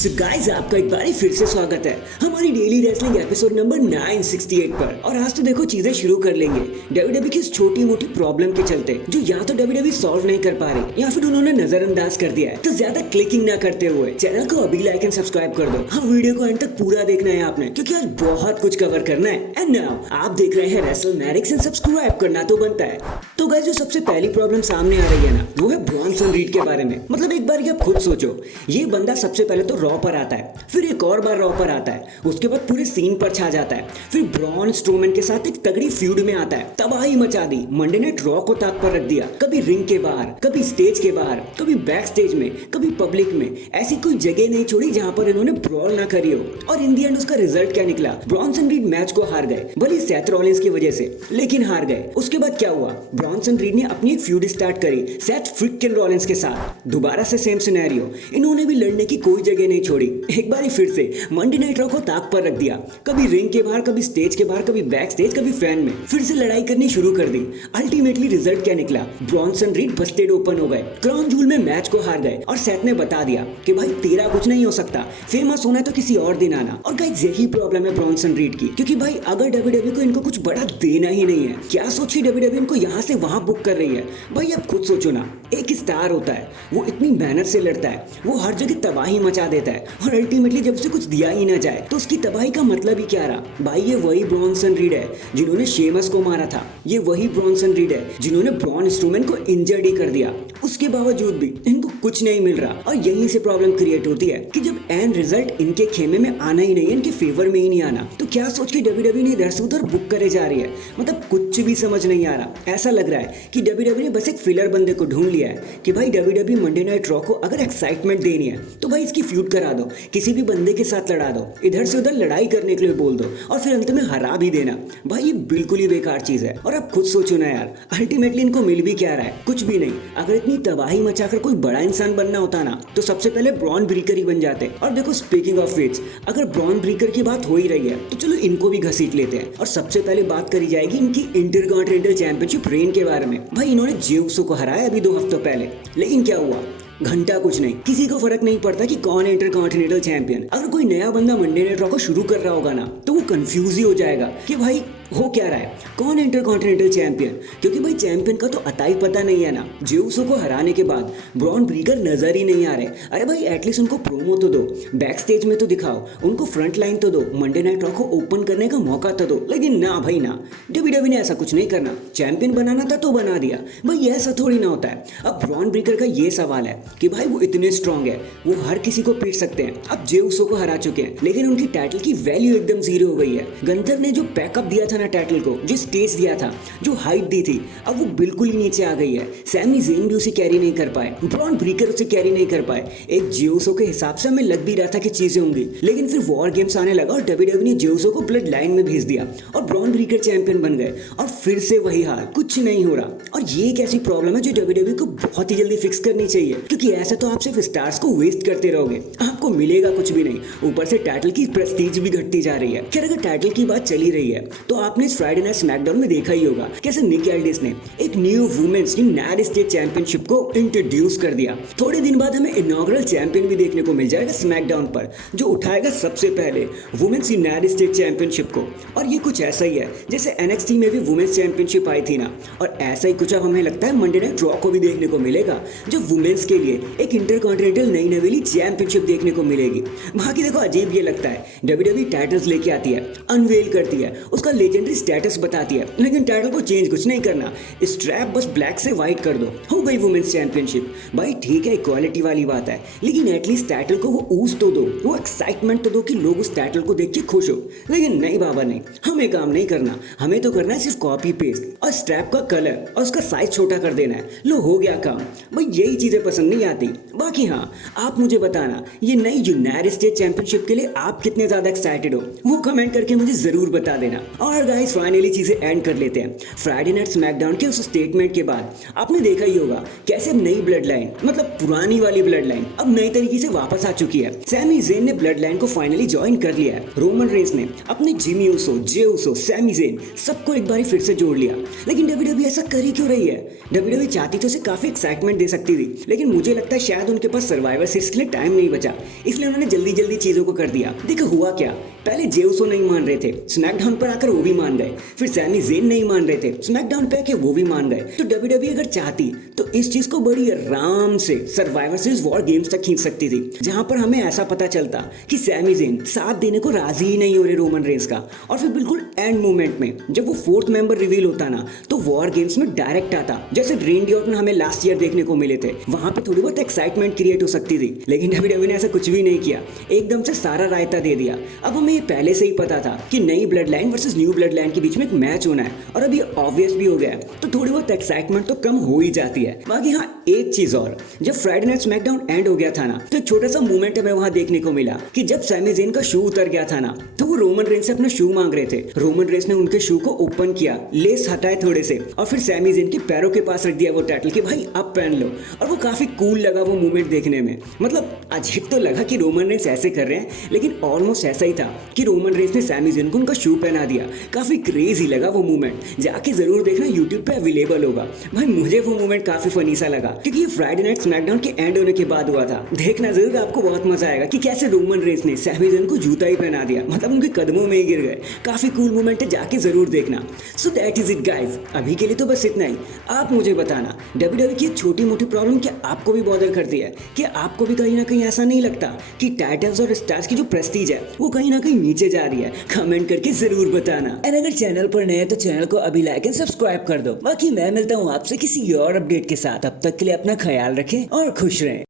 So guys, आपका एक बार फिर से स्वागत है हमारी डेली रेसलिंग एपिसोड नंबर 968 पर। और आज तो देखो चीजें शुरू कर लेंगे डब्ल्यूडब्ल्यूई की इस छोटी मोटी प्रॉब्लम के चलते, जो या तो डब्ल्यूडब्ल्यूई सॉल्व नहीं कर पा रही या फिर उन्होंने नजरअंदाज कर दिया है। तो ज्यादा क्लिकिंग ना करते हुए चैनल को अभी लाइक एंड सब्सक्राइब कर दो। हाँ, वीडियो को एंड तक पूरा देखना है आपने, क्योंकि आज बहुत कुछ कवर करना है। एंड नाउ आप देख रहे हैं रेसलमैनिक्स एंड सब्सक्राइब करना तो बनता है। तो गाइस, जो सबसे पहली प्रॉब्लम सामने आ रही है ना, वो है ब्रॉन्सन रीड के बारे में। मतलब एक बार आप खुद सोचो, ये बंदा सबसे पहले तो रॉ पर आता है, फिर एक और बार रॉ पर आता है, उसके बाद पूरे सीन पर छा जाता है, फिर ब्रॉन स्ट्रोमैन के साथ एक तगड़ी फ्यूड में आता है, तबाही मचा दी, मंडे नाइट रॉ को ताक पर रख दिया, कभी रिंग के बाहर, कभी स्टेज के बाहर, कभी बैक स्टेज में, कभी पब्लिक में। ऐसी कोई जगह नहीं छोड़ी जहां पर इन्होंने ब्रॉल ना करी हो। और इन दी एंड उसका रिजल्ट क्या निकला? ब्रॉन्सन रीड मैच को हार गए, भले सेथ रॉलिंस की वजह से, लेकिन हार गए। उसके बाद क्या हुआ? ब्रॉन्सन रीड ने अपनी एक फ्यूड स्टार्ट करी सेथ फ्रिक्किन रॉलिंस के साथ। दोबारा से सेम सिनेरियो, इन्होंने भी लड़ने की कोई जगह नहीं छोड़ी। एक बार फिर से मंडे नाइट रॉ को ताक पर रख दिया, कभी रिंग के बाहर, कभी स्टेज के बाहर, कभी बैक स्टेज, कभी फैन में। फिर से लड़ाई करनी शुरू कर दी। अल्टीमेटली रिजल्ट क्या निकला? ब्रॉन्सन रीड बस्टेड ओपन हो गए, क्राउन जूल में मैच को हार गए। और सेथ ने बता दिया कि भाई तेरा कुछ नहीं हो सकता, फेमस होना है तो किसी और दिन आना। और गाइस, यही प्रॉब्लम है ब्रॉन्सन रीड की, क्योंकि भाई अगर डब्ल्यूडब्ल्यूई को इनको कुछ बड़ा देना ही नहीं है, क्या सोच के डब्ल्यूडब्ल्यूई इनको यहाँ से वहां बुक कर रही है? भाई आप खुद सोचो ना, एक स्टार होता है, वो इतनी मेहनत से लड़ता है, वो हर जगह तबाही मचा देता है, और अल्टीमेटली जब उसे कुछ दिया ही ना जाए तो उसकी तबाही का मतलब ही क्या रहा? भाई ये वही ब्रॉन्सन रीड है जिन्होंने शेमस को मारा था, ये वही ब्रॉन्सन रीड है जिन्होंने ब्रॉन स्ट्रोमैन को इंजर्ड ही कर दिया। उसके बावजूद भी इनको कुछ नहीं मिल रहा, और यहीं से प्रॉब्लम क्रिएट होती है कि जब एंड रिजल्ट इनके खेमे में आना ही नहीं है, इनके फेवर में ही नहीं आना, तो क्या सोच के डब्ल्यूडब्ल्यूई ने इधर से उधर बुक करे जा रही है। मतलब कुछ भी समझ नहीं आ रहा। ऐसा लग रहा है कि डब्ल्यूडब्ल्यूई ने बस एक फिलर बंदे को ढूंढ लिया है कि भाई डब्ल्यूडब्ल्यूई मंडे नाइट रॉ को अगर एक्साइटमेंट देनी है तो भाई इसकी फ्यूड करा दो, किसी भी बंदे के साथ लड़ा दो, इधर से उधर लड़ाई करने के लिए बोल दो, और फिर अंत में हरा भी देना। भाई ये बिल्कुल ही बेकार चीज है। और अब खुद सोचो ना यार, अल्टीमेटली इनको मिल भी क्या रहा है? कुछ भी नहीं। अगर इतनी तबाही मचाकर कोई बड़ा इंसान बनना होता ना, तो सबसे पहले ब्रॉन ब्रीकर ही बन जाते। और देखो, स्पीकिंग ऑफ विच, अगर ब्रॉन ब्रीकर की बात हो ही रही है तो चलो इनको भी घसीट लेते हैं। और सबसे पहले बात करी जाएगी इनकी इंटरकॉन्टिनेंटल चैंपियनशिप रेन के बारे में। भाई इन्होंने जेउसो को हराया अभी 2 हफ्तों पहले, लेकिन क्या हुआ? घंटा कुछ नहीं। किसी को फर्क नहीं पड़ता कि कौन है इंटरकॉन्टिनेंटल चैंपियन। अगर कोई नया बंदा मंडे नाइट रॉ को शुरू कर रहा होगा ना, तो वो कंफ्यूज ही हो जाएगा कि भाई हो क्या रहा है, कौन है इंटरकॉन्टिनेंटल चैंपियन। क्योंकि भाई चैंपियन का तो अता ही पता नहीं है ना। जेउसो को हराने के बाद ब्रॉन ब्रीकर नजर ही नहीं आ रहे। अरे भाई एटलीस्ट उनको प्रोमो तो दो, बैक स्टेज में तो दिखाओ, उनको फ्रंट लाइन तो दो, मंडे नाइट रॉ को ओपन करने का मौका तो दो। लेकिन ना भाई ना, डब्ल्यूडब्ल्यूई ने ऐसा कुछ नहीं करना। चैंपियन बनाना था तो बना दिया। भाई ऐसा थोड़ी ना होता है। अब ब्रॉन ब्रीकर का ये सवाल है कि भाई वो इतने स्ट्रांग है, वो हर किसी को पीट सकते हैं। अब जेउसो को हरा चुके हैं, लेकिन उनकी टाइटल की वैल्यू एकदम जीरो हो गई है। गंथर ने जो पैकअप दिया था ना टाइटल को, जो स्टेज दिया था, जो हाइट दी थी, अब वो बिल्कुल ही नीचे आ गई है। सैमी ज़ेन भी उसे कैरी नहीं कर पाए, ब्रॉन ब्रीकर उसे कैरी नहीं कर पाए। एक जेउसो के हिसाब से हमें लग भी रहा था कि चीजें होंगी, लेकिन फिर वॉर गेम्स आने लगा और डब्ल्यूडब्ल्यूई ने जेउसो को ब्लड लाइन में भेज दिया और ब्रॉन ब्रीकर चैंपियन बन गए। और फिर से वही हाल, कुछ नहीं हो रहा। और ये एक ऐसी प्रॉब्लम है जो डब्ल्यूडब्ल्यूई को बहुत ही जल्दी फिक्स करनी चाहिए, क्योंकि ऐसा तो आप सिर्फ स्टार्स को वेस्ट करते रहोगे, आपको मिलेगा कुछ भी नहीं। ऊपर से टाइटल की प्रेस्टीज भी घटती जा रही है। खैर, अगर टाइटल की बात चली रही है तो आपने इस फ्राइडे नाइट स्मैकडाउन में देखा ही होगा कैसे निक एल्डिस ने एक new women's United State championship को इंट्रोड्यूस कर दिया। थोड़े दिन बाद हमें इनॉग्रल चैंपियन भी देखने को मिल जाएगा स्मैकडाउन पर, जो उठाएगा सबसे पहले वुमेन्स यूनाइटेड स्टेट चैंपियनशिप को। और ये कुछ ऐसा ही है जैसे एनएक्सटी में भी वुमेन्स चैंपियनशिप आई थी ना, और ऐसा ही कुछ अब हमें लगता है मंडे नाइट रॉ को भी देखने को मिलेगा, जो वुमेन्स के लिए एक इंटरकॉन्टिनेंटल नई नवेली चैंपियनशिप देखने को मिलेगी। बाकी देखो, अजीब ये लगता है, डब्ल्यूडब्ल्यूई टाइटल्स लेके आती है, अनवेल करती है, उसका लेजेंडरी स्टेटस बताती है, लेकिन टाइटल को चेंज कुछ नहीं करना। स्ट्रैप बस ब्लैक से व्हाइट कर दो, हो गई वुमेन्स चैंपियनशिप। भाई ठीक है, इक्वालिटी वाली बात है, लेकिन एटलीस्ट टाइटल को वो ऊस तो दो, वो एक्साइटमेंट तो दो कि लोग उस टाइटल को देख के खुश हो। लेकिन नहीं बाबा नहीं, हमें काम नहीं करना। हमें तो करना है सिर्फ कॉपी पेस्ट और स्ट्रैप का कलर और उसका साइज छोटा कर देना है। लो हो गया काम। भाई यही चीजें पसंद नहीं आती। बाकी हाँ, आप मुझे बताना ये नई यूनाइटेड स्टेट चैंपियनशिप के लिए आप कितने ज्यादा एक्साइटेड हो, वो कमेंट करके मुझे जरूर बता देना। और गाइस फाइनली चीजें एंड कर लेते हैं फ्राइडे नाइट स्मैकडाउन के उस स्टेटमेंट के बाद। आपने देखा ही होगा कैसे अब नई ब्लड लाइन, मतलब पुरानी वाली ब्लड लाइन अब नई तरीके से वापस आ चुकी है। सैमी ज़ेन ने ब्लड लाइन को फाइनली ज्वाइन कर लिया है। रोमन रेंस ने अपने Jimmy Uso, Jey Uso, Sami Zayn सबको एक बार फिर से जोड़ लिया। लेकिन डब्ल्यूडब्ल्यूई ऐसा कर ही क्यों रही है? डब्ल्यूडब्ल्यूई चाहती तो उसे काफी एक्साइटमेंट दे सकती थी, लेकिन मुझे लगता है शायद उनके पास सर्वाइवर सीरीज के लिए टाइम नहीं बचा, इसलिए उन्होंने जल्दी जल्दी चीजों को कर दिया। देखो हुआ क्या, पहले जे ऊसो नहीं मान रहे थे, स्मैकडाउन पर आकर वो भी मान गए। फिर सैमी ज़ेन नहीं मान रहे थे, स्मैकडाउन पे आके वो भी मान गए। तो डब्ल्यूडब्ल्यूई अगर चाहती तो इस चीज को बड़ी आराम से सर्वाइवर सीरीज वॉर गेम्स तक खींच सकती थी, जहां पर हमें ऐसा पता चलता कि सैमी ज़ेन साथ देने को राजी ही नहीं हो रहे रोमन रेंस का। और फिर बिल्कुल एंड मोमेंट में जब वो फोर्थ मेंबर रिवील होता ना, तो वॉर गेम्स में डायरेक्ट आता, जैसे रेंडी ऑर्टन हमें लास्ट ईयर देखने को मिले थे। वहां पे थोड़ी बहुत एक्साइटमेंट क्रिएट हो सकती थी, लेकिन डब्ल्यूडब्ल्यूई ने ऐसा कुछ भी नहीं किया, एकदम से सारा रायता दे दिया। अब हमें ये पहले से ही पता था कि नई blood line versus new blood line के बीच में एक मैच होना है, और अब ये ऑब्वियस भी हो गया है, तो थोड़ी बहुत एक्साइटमेंट तो कम हो ही जाती है। बाकी हाँ, एक चीज और, जब फ्राइडे नाइट स्मैकडाउन एंड हो गया था ना, तो एक छोटा सा मूवमेंट हमें वहां देखने को मिला कि जब सैमी ज़ेन का शू उतर गया था ना, तो वो रोमन रेंस से अपना शू मांग रहे थे। रोमन रेंस ने उनके शू को ओपन किया, लेस हटाए थोड़े से, और फिर सैमी ज़ेन के पैरों के पास रख दिया वो टाइटल कि भाई अब पहन लो। और वो काफी कूल लगा वो मूवमेंट देखने में। मतलब अजीब तो लगा कि रोमन रेंस ऐसे कर रहे हैं, लेकिन ऑलमोस्ट ऐसा ही था कि रोमन रेंस ने सैमी ज़ेन को उनका शू पहना दिया। काफी क्रेजी लगा वो मूवमेंट, जाके जरूर देखना, यूट्यूब पे अवेलेबल होगा। भाई मुझे वो मूवमेंट काफी फनी सा लगा, क्योंकि ये फ्राइडे नाइट स्मैकडाउन के एंड होने के बाद हुआ था। देखना जरूर, आपको बहुत मजा आएगा कि कैसे रोमन रेंस ने सैमी ज़ेन को जूता ही पहना दिया, मतलब उनके कदमों में ही गिर गए। काफी कूल मूवमेंट है, जाके जरूर देखना। So that is it guys, अभी के लिए तो बस इतना ही। आप मुझे बताना डब्ल्यूडब्ल्यूई की छोटी मोटी प्रॉब्लम क्या आपको भी बॉदर करती है? कि आपको भी कहीं ना कहीं ऐसा नहीं लगता कि टाइटल्स और स्टार्स की जो प्रेस्टीज है वो कहीं ना कहीं नीचे जा रही है? कमेंट करके जरूर बताना। और अगर चैनल पर नए हैं तो चैनल को अभी लाइक एंड सब्सक्राइब कर दो। बाकी मैं मिलता हूँ आपसे किसी और अपडेट के साथ, तब तक के लिए अपना ख्याल रखें और खुश रहें।